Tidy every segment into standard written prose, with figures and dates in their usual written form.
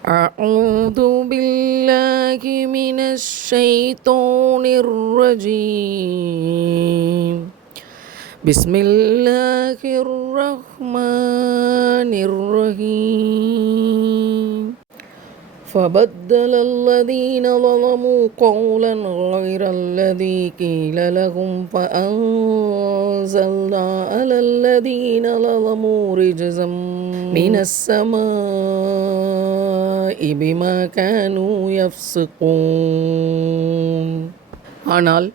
أعوذ بالله من الشيطان الرجيم بسم الله الرحمن الرحيم فبدل الذين ظلموا قولا غير الذي قيل لهم فأنزلنا على الذين ظلموا رجزا من السماء بما كانوا يفسقون. ஆனால்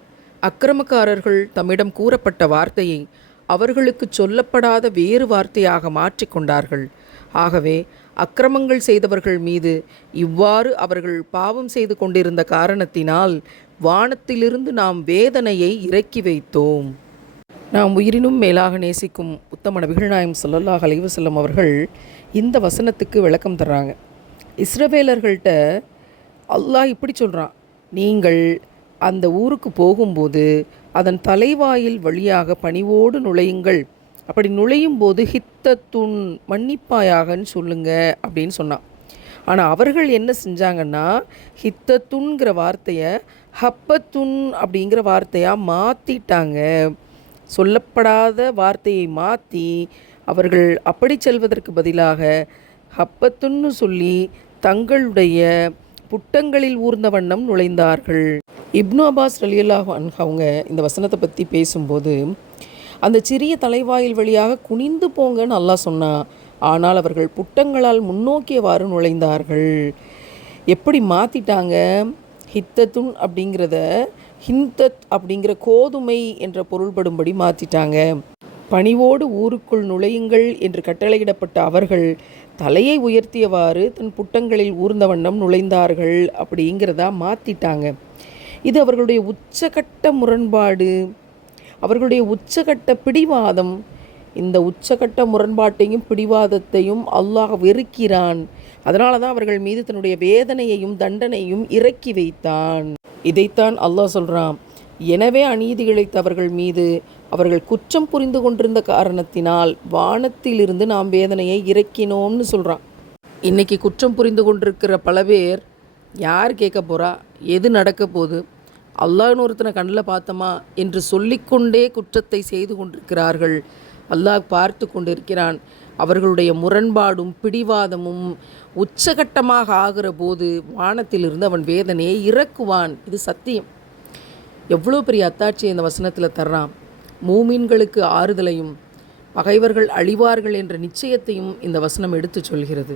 அக்கிரமக்காரர்கள் தம்மிடம் கூறப்பட்ட வார்த்தையை அவர்களுக்கு சொல்லப்படாத வேறு வார்த்தையாக மாற்றிக்கொண்டார்கள். ஆகவே அக்கிரமங்கள் செய்தவர்கள் மீது இவ்வாறு அவர்கள் பாவம் செய்து கொண்டிருந்த காரணத்தினால் வானத்திலிருந்து நாம் வேதனையை இறக்கி வைத்தோம். நாம் உயிரினும் மேலாக நேசிக்கும் உத்தம நபிகள் நாயகம் ஸல்லல்லாஹு அலைஹி வஸல்லம் அவர்கள் இந்த வசனத்துக்கு விளக்கம் தர்றாங்க. இஸ்ரவேலர்கள்ட்ட அல்லாஹ் இப்படி சொல்கிறான், நீங்கள் அந்த ஊருக்கு போகும்போது அதன் தலைவாயில் வழியாக பணிவோடு நுழையுங்கள். அப்படி நுழையும் போது ஹித்தத்துன் மன்னிப்பாயாகன்னு சொல்லுங்க அப்படின்னு சொன்னான். ஆனால் அவர்கள் என்ன செஞ்சாங்கன்னா, ஹித்தத்துன்கிற வார்த்தையை ஹப்பத்துன் அப்படிங்கிற வார்த்தையாக மாற்றிட்டாங்க. சொல்லப்படாத வார்த்தையை மாற்றி அவர்கள் அப்படி செல்வதற்கு பதிலாக ஹப்பத்துன்னு சொல்லி தங்களுடைய புட்டங்களில் ஊர்ந்த வண்ணம் நுழைந்தார்கள். இப்னு அப்பாஸ் ரலியல்லாஹு அன்ஹு அவங்க இந்த வசனத்தை பற்றி பேசும்போது, அந்த சிறிய தலைவாயில் வழியாக குனிந்து போங்கன்னு அல்லாஹ் சொன்னான். ஆனால் அவர்கள் புட்டங்களால் முன்னோக்கியவாறு நுழைந்தார்கள். எப்படி மாற்றிட்டாங்க? ஹித்தத்துன் அப்படிங்கிறத ஹிந்தத் அப்படிங்கிற கோதுமை என்ற பொருள்படும்படி மாற்றிட்டாங்க. பணிவோடு ஊருக்குள் நுழையுங்கள் என்று கட்டளையிடப்பட்ட அவர்கள் தலையை உயர்த்தியவாறு தன் புட்டங்களில் ஊர்ந்த வண்ணம் நுழைந்தார்கள் அப்படிங்கிறதா மாற்றிட்டாங்க. இது அவர்களுடைய உச்சகட்ட முரண்பாடு, அவர்களுடைய உச்சகட்ட பிடிவாதம். இந்த உச்சகட்ட முரண்பாட்டையும் பிடிவாதத்தையும் அல்லாஹ் வெறுக்கிறான். அதனால தான் அவர்கள் மீது தன்னுடைய வேதனையையும் தண்டனையும் இறக்கி வைத்தான். இதைத்தான் அல்லாஹ் சொல்கிறான், எனவே அநீதி இழைத்தவர்கள் மீது அவர்கள் குற்றம் புரிந்து கொண்டிருந்த காரணத்தினால் வானத்திலிருந்து நாம் வேதனையை இறக்கினோம்னு சொல்கிறான். இன்றைக்கி குற்றம் புரிந்து கொண்டிருக்கிற பல பேர் யார் கேட்க போகிறா, எது நடக்க போகுது, அல்லாஹ்னு ஒருத்தனை கண்ணில் பார்த்தோமா என்று சொல்லிக்கொண்டே குற்றத்தை செய்து கொண்டிருக்கிறார்கள். அல்லாஹ் பார்த்து கொண்டிருக்கிறான். அவர்களுடைய முரண்பாடும் பிடிவாதமும் உச்சகட்டமாக ஆகிற போது வானத்திலிருந்து அவன் வேதனையை இறக்குவான். இது சத்தியம். எவ்வளோ பெரிய அத்தாட்சியை இந்த வசனத்தில் தர்றான். மூமின்களுக்கு ஆறுதலையும் பகைவர்கள் அழிவார்கள் என்ற நிச்சயத்தையும் இந்த வசனம் எடுத்து சொல்கிறது.